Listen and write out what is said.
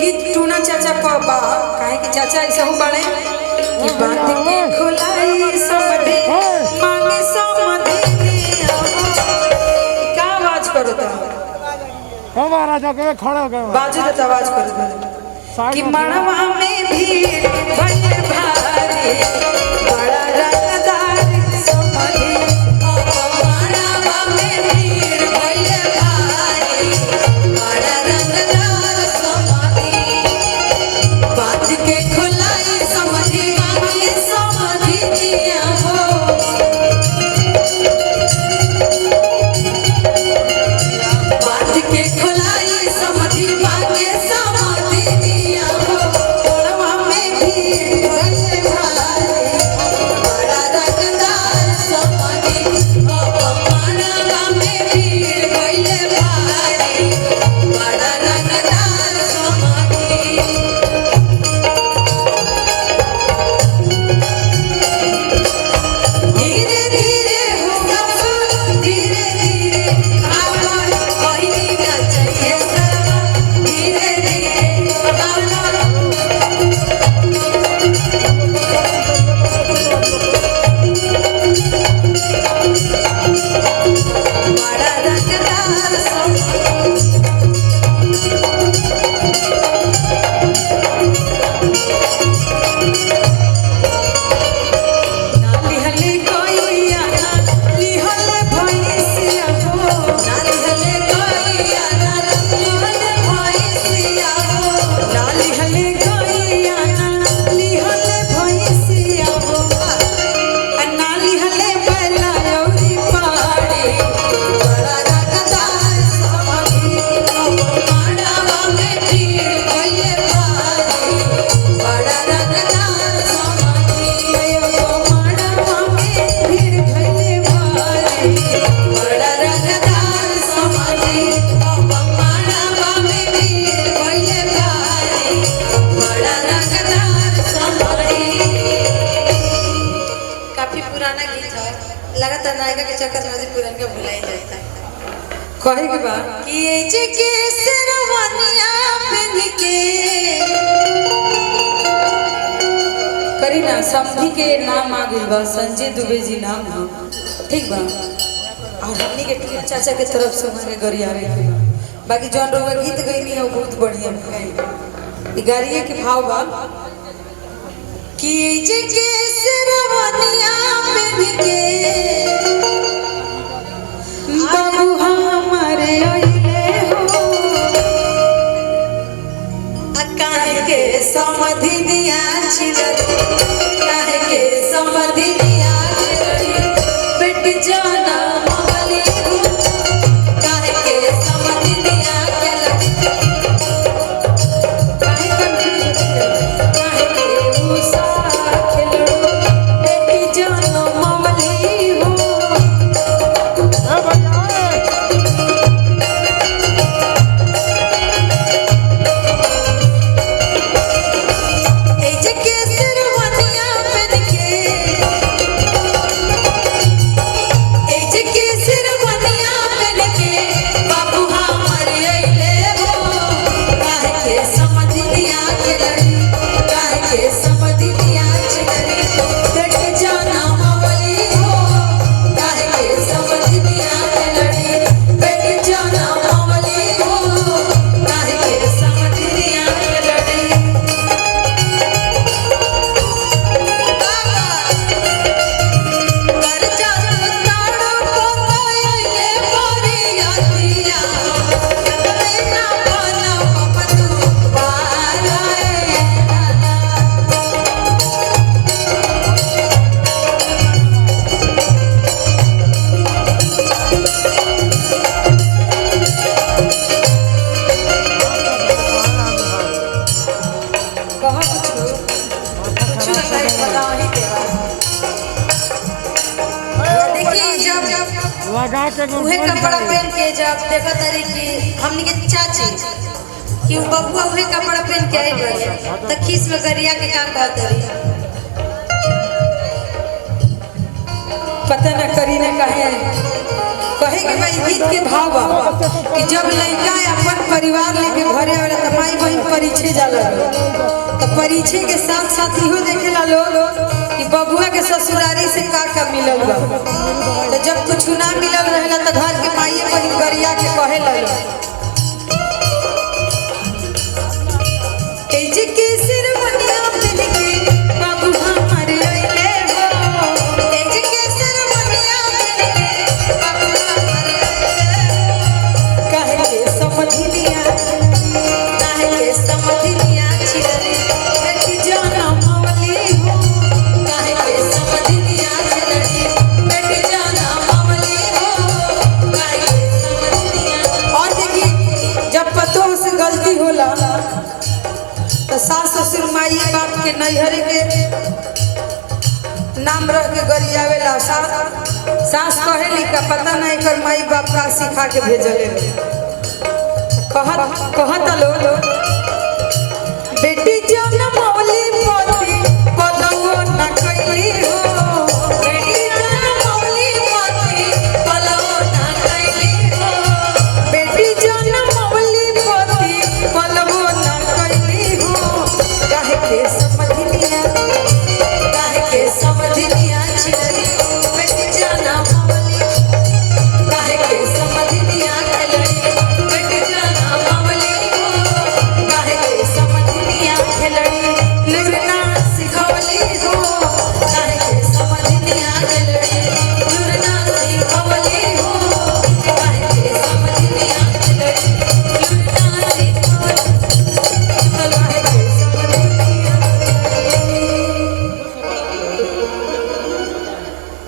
गीत टूना चाचा को बा काहे कि चाचा ऐसा हो बाड़े कि बात के खुलाई समधे मांगे समधे क्या आवाज करो ता हमारा जगह खड़ा गए बाजू तो आवाज करो ता कि मनवा में भीड़ भले भारी बड़ा रंगदार समधे मनवा में भीड़ भले भारी बड़ा रंगदार समधे बात के खुलाई समधे मांगे समधे दिया हो बात के खुलाई समधे मांगे समधे दिया हो मनवा में भीड़ भले भारी बड़ा रंगदार समधे मनवा में भीड़ भले भारी बड़ा रंगदार समधे धीरे धीरे होगा धीरे धीरे आवाज कोई ना चाहिए सरवा धीरे धीरे आवाज बड़ा रंगदार नाली हले कोई आना लिहले भैंसिया हो नाली हले कोई आना लिहले भैंसिया हो नाली हले कोई आना लिहले भैंसिया हो नाली हले बैला औरी पाड़े बड़ा रंगदार समधे मानवा में भीड़ भले भारी बड़ा रंगदार समधे मानवा में भीड़ भले भारी बड़ा रंगदार समधे मानवा में भीड़ भले भारी बड़ा रंगदार समधे काफी पुराना गीत है लगातार नायिका के चक्कर में पुरान का भुलाई जाता है कहे के बा कि ए जे के सरवनिया पहन के करीना समधी के नाम आ गइल बा संजय दुबे जी नाम है ठीक बा और हमनी के टूना चाचा के तरफ से हमारे गरिया रे बाकी जौन रोगा गीत गईनी है वो बहुत बढ़िया गाई गाड़िए के भाव बा कि ए जे के सरवनिया पहन के बाबू हमारे अइले हो काहे के समधि दिया छिड़त काहे के समधि दिया छिड़त बेट जाना मगली हो काहे के समधि दिया केलक काहे कंफ्यूज काहे के उषा खेलड़ो बेट जाना मगली हो ए जे के सरवनिया पहन के ए जे के सरवनिया पहन के बाबू हमारे अइले हो काहे के समधि दिया के लड़ी काहे के समधि दिया छिड़री कट जाना मवली हो काहे के समधि दिया के लड़ी कट जाना मवली हो काहे के समधि दिया के लड़ी कर जा ताड़ो कोइले परिया दिया ना बना पपतू पाराए कहा कुछ नहीं बताओ ही देवा देखिए जब लगा के उहे कपड़ा पहन के जब देखा तारी कि हमनी के चाची कि उ बबुआ उहे कपड़ा पहन के आई रही त खीस में गरिया के का कहत रही पता न करी न कहे कहे कि भाई गीत के भाव बा कि जब लड़का अपन परिवार लेके घरे आवेला त माई बहन परीक्षे जाला तो परीक्षे के साथ साथ इहो देखेला लोग कि बबुआ के ससुरारी से का मिलल बा। तो जब कुछ ना मिलल रहेला तो घर के माई बहिन गरिया के कहे लगे एज के सिरमनिया पहन के बाबू हमार अइले हो। एज के सिरमनिया पहन के बाबू हमार अइले हो। काहे के समधिनिया छिड़ले बेटी जनम अवली हो। काहे के समधिनिया छिड़ले बेटी जनम अवली हो। काहे के समधिनिया। और देखिए जब पतों से गलती होला तो सास ससुर माई बाप के नैहर के नाम रख के गरियावेला। सास कहेली का पता नहीं कर माई बाप का सिखा के भेजले कहत लो बेटी जाना